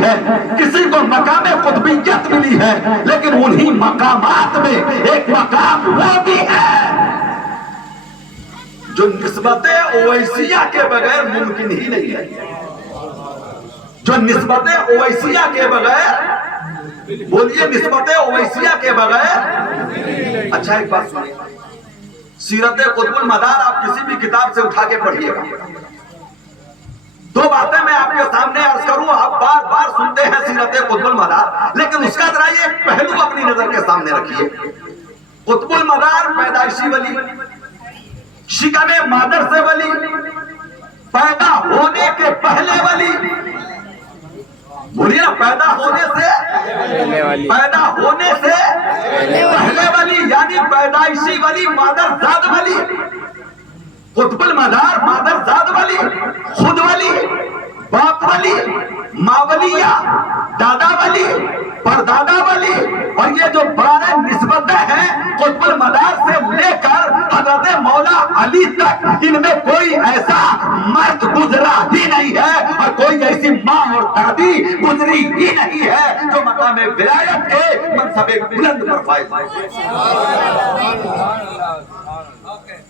ہے، کسی کو مقام قطبیت ملی ہے، لیکن انہی مقامات میں ایک مقام وہ بھی ہے جو نسبت اویسیہ کے بغیر ممکن ہی نہیں ہے، جو نسبت اویسیہ کے بغیر، بولیے نسبت اویسیہ کے بغیر۔ اچھا ایک بات سنیے، سیرت قطب المدار آپ کسی بھی کتاب سے اٹھا کے پڑھیے گا، دو باتیں میں آپ کے سامنے عرض کروں، آپ بار بار سنتے ہیں سیرت قطب المدار، لیکن اس کا ذرا یہ پہلو اپنی نظر کے سامنے رکھیے۔ قطب المدار پیدائشی ولی، شکم مادر سے ولی، پیدا ہونے کے پہلے ولی، بولیے نا پیدا ہونے سے پہلے ولی، یعنی پیدائشی ولی، مادر زاد ولی۔ قطب المدار مادر زاد ولی، خود ولی، باپ ولی، ماں ولیہ، دادا ولی، پردادا ولی، اور یہ جو 12 نسبتیں ہیں قطب المدار سے لے کر حضرت مولا علی تک، ان میں کوئی ایسا مرد گزرا ہی نہیں ہے اور کوئی ایسی ماں اور دادی گزری ہی نہیں ہے جو مقام ولایت کے منصب بلند پر فائز ہے۔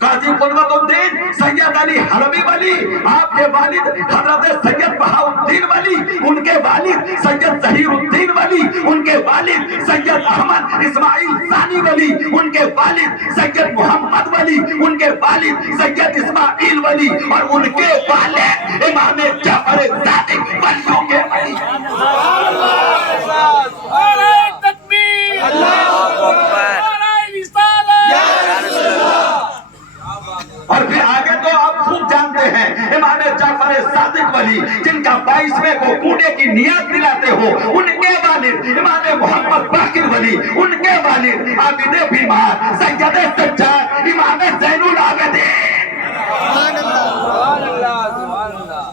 قاضی قدوت الدین سید علی حلبی ولی، آپ کے والد حضرت سید بہاء الدین ولی، ان کے والد سید ظہیر الدین ولی، ان کے والد سید احمد اسماعیل ثانی ولی، ان کے والد سید محمد ولی، ان کے والد سید اسماعیل ولی، اور ان کے والد امام جعفر صادق ولیوں کے ولی۔ اور پھر آگے تو آپ خوب جانتے ہیں امام جعفر صادق ولی، جن کا 22ویں کو کوڑے کی نیت دلاتے ہو، ان کے والد امام محمد باقر ولی، ان کے والد عابد بیمار سید سجاد امام زین العابدین،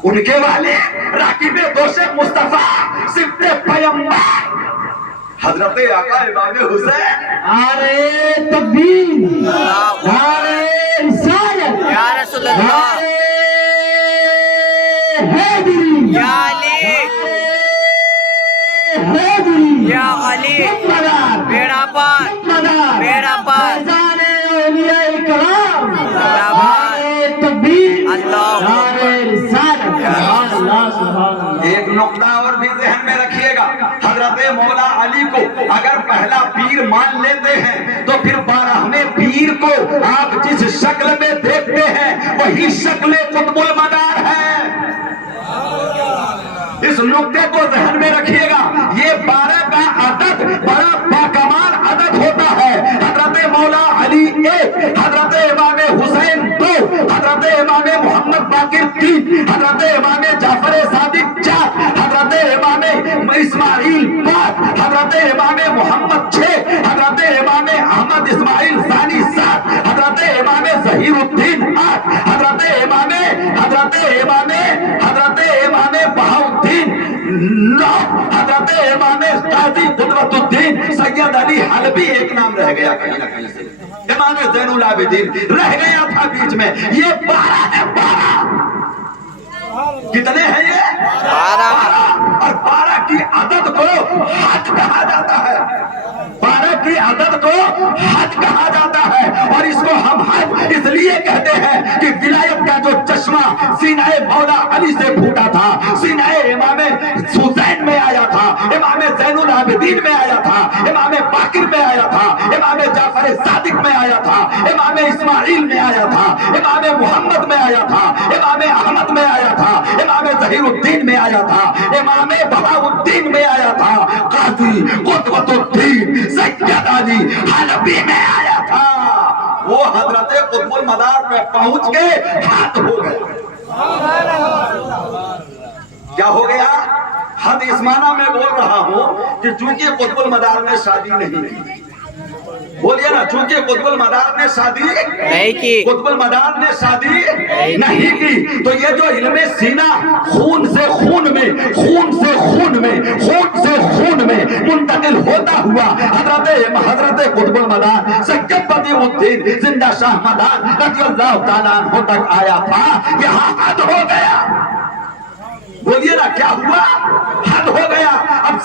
ان کے والد راکب دوش مصطفیٰ صفت پیمبر حضرت آقا امام حسین۔ نعرہ تکبیر، نعرہ رسالت، یا رسول اللہ، حیدری، یا علی، حیدری، یا علی، مدار، بیڑا پار، مدار، بیڑا پار، فیضان اولیاء کرام، آباد، نعرہ تکبیر، اللہ نعرہ رسالت، سبحان اللہ سبحان اللہ۔ ایک نقطہ اور بھی ذہن میں رکھیے گا، حضرت مولا علی کو اگر پہلا پیر مان لیتے ہیں تو پھر 12ویں پیر کو آپ جس شکل میں دیکھتے ہیں وہی شکل قطب المدار ہے۔ اس نقطے کو ذہن میں رکھیے گا، یہ 12 کا عدد بڑا باکمال عدد ہوتا ہے۔ حضرت مولا علی 1، حضرت امام حسین 2، حضرت امام محمد باقر 3، حضرت امام جعفر صادق 4، حضرت امام اسماعیل 5، حضرت امام محمد 6، حضرت امام احمد اسماعیل ثانی 7، حضرت امام ظہیر الدین 8، حضرت امام بہاء الدین 9، حضرت امام قاضی قدوت الدین سید علی حلبی، ایک نام رہ گیا کہیں نہ کہیں سے، امام زین العابدین رہ گیا تھا بیچ میں۔ یہ 12 ہے، 12 کتنے ہیں یہ؟ 12۔ اور 12 کی عدد کو حد کہا جاتا ہے، 12 کی عدد کو حد کہا جاتا ہے، اور اس کو ہم حد اس لیے کہتے ہیں کہ ولایت کا جو چشمہ سینہ مولا علی سے پھوٹا تھا، سینہ امام حسین میں آیا تھا، امام زین العابدین میں آیا تھا، امام باقر میں آیا تھا، امام جعفر صادق میں آیا تھا، امام اسماعیل میں آیا تھا، امام محمد میں آیا تھا، امام احمد میں آیا تھا، امام ظہیر الدین میں آیا تھا، امام بہاء الدین میں آیا تھا، قاضی قدوت الدین سید علی حلبی میں آیا تھا۔ وہ حضرت قطب المدار پہ پہنچ کے حد ہو گئے۔ کیا ہو گیا؟ حد اس معنی میں بول رہا ہوں کہ چونکہ قطب المدار نے شادی نہیں کی، بولیے نا، چونکہ قطب المدار نے شادی نہیں کی، قطب المدار نے شادی نہیں کی، تو یہ جو علم سینہ خون سے خون میں، خون سے خون میں، خون سے خون میں منتقل ہوتا ہوا حضرت قطب المدار سید بدیع الدین زندہ شاہ مدار رضی اللہ تعالیٰ عنہ تک آیا تھا، یہاں حد ہو گیا۔ بولیے نا کیا ہوا؟ حد ہو گیا۔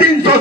300